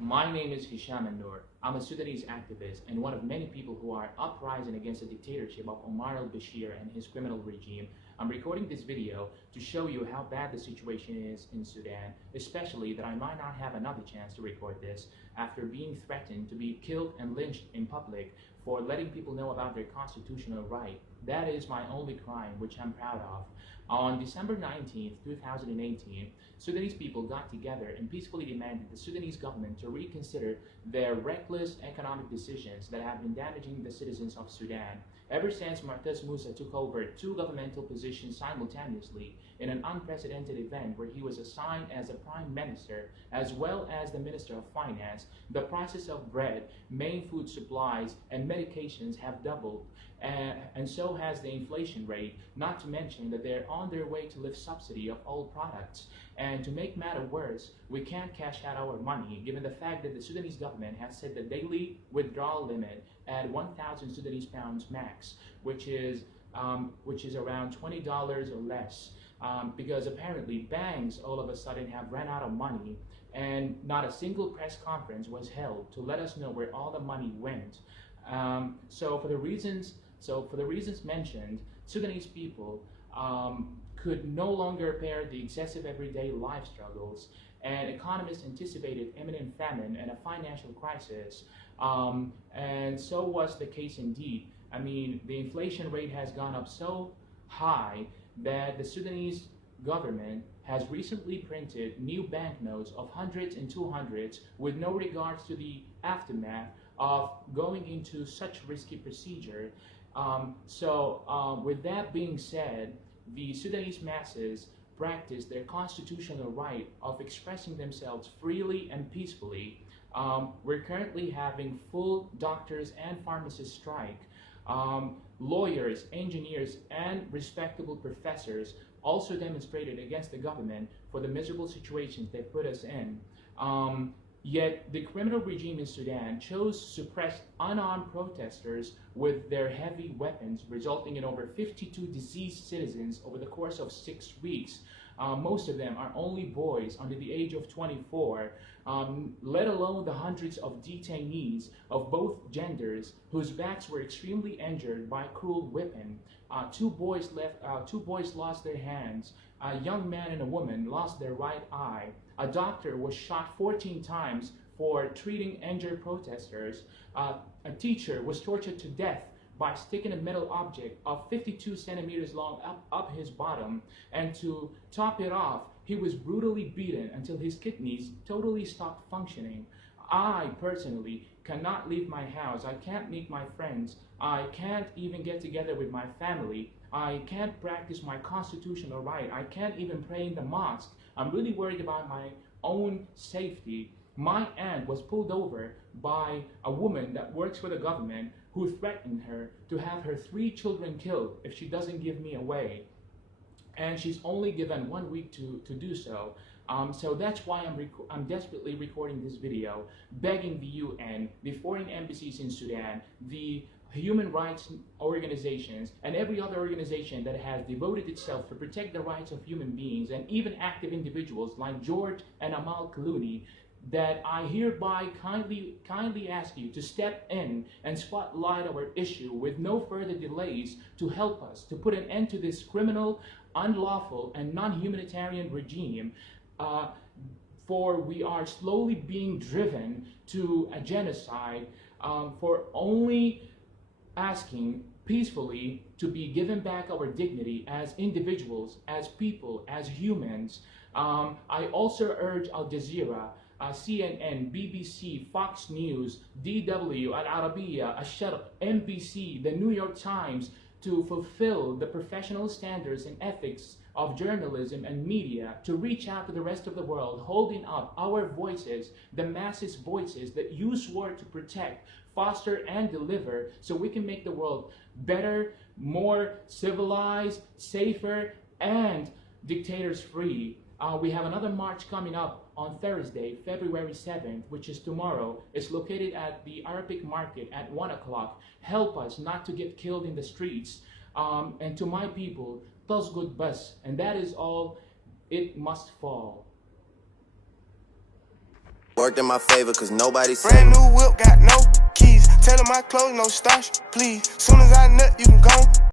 My name is Hisham Noor. I'm a Sudanese activist and one of many people who are uprising against the dictatorship of Omar al-Bashir and his criminal regime. I'm recording this video to show you how bad the situation is in Sudan, especially that I might not have another chance to record this after being threatened to be killed and lynched in public for letting people know about their constitutional right. That is my only crime, which I'm proud of. On December 19th, 2018, Sudanese people got together and peacefully demanded the Sudanese government to reconsider their reckless economic decisions that have been damaging the citizens of Sudan. Ever since Mu'taz Musa took over two governmental positions simultaneously in an unprecedented event where he was assigned as a prime minister as well as the minister of finance, the prices of bread, main food supplies, and medications have doubled, and so has the inflation rate, not to mention that they're on their way to lift subsidy of all products. And to make matter worse, we can't cash out our money given the fact that the Sudanese government has set the daily withdrawal limit at 1,000 Sudanese pounds max, which is around $20 or less, because apparently banks all of a sudden have run out of money and not a single press conference was held to let us know where all the money went. So for the reasons mentioned, Sudanese people could no longer bear the excessive everyday life struggles, and economists anticipated imminent famine and a financial crisis, and so was the case indeed. I mean, the inflation rate has gone up so high that the Sudanese government has recently printed new banknotes of hundreds and 200s with no regards to the aftermath of going into such risky procedure. With that being said, the Sudanese masses practice their constitutional right of expressing themselves freely and peacefully. We're currently having full doctors and pharmacists strike. Lawyers, engineers, and respectable professors also demonstrated against the government for the miserable situations they put us in. Yet the criminal regime in Sudan chose to suppress unarmed protesters with their heavy weapons, resulting in over 52 deceased citizens over the course of 6 weeks. Most of them are only boys under the age of 24, let alone the hundreds of detainees of both genders whose backs were extremely injured by cruel whipping. Two boys lost their hands. A young man and a woman lost their right eye. A doctor was shot 14 times for treating injured protesters. A teacher was tortured to death by sticking a metal object of 52 centimeters long up his bottom, and to top it off, he was brutally beaten until his kidneys totally stopped functioning. I personally cannot leave my house. I can't meet my friends. I can't even get together with my family. I can't practice my constitutional right. I can't even pray in the mosque. I'm really worried about my own safety. My aunt was pulled over by a woman that works for the government who threatened her to have her 3 children killed if she doesn't give me away. And she's only given 1 week to do so. So that's why I'm desperately recording this video, begging the UN, the foreign embassies in Sudan, the human rights organizations, and every other organization that has devoted itself to protect the rights of human beings, and even active individuals like George and Amal Clooney, that I hereby kindly ask you to step in and spotlight our issue with no further delays to help us to put an end to this criminal, unlawful, and non-humanitarian regime, for we are slowly being driven to a genocide, for only asking peacefully to be given back our dignity as individuals, as people, as humans. I also urge Al Jazeera, CNN, BBC, Fox News, DW, Al Arabiya, Al Sharq, NBC, the New York Times to fulfill the professional standards and ethics of journalism and media, to reach out to the rest of the world, holding up our voices, the masses' voices that you swore to protect, foster, and deliver, so we can make the world better, more civilized, safer, and dictators free. We have another march coming up on Thursday, February 7th, which is tomorrow. It's located at the Arabic Market at 1 o'clock. Help us not to get killed in the streets. And to my people, tasgud bas, and that is all. It must fall. Worked in my favor, cause nobody said. Brand new whip, got no keys. Tell 'em my clothes, no starch, please. Soon as I nut, you can go.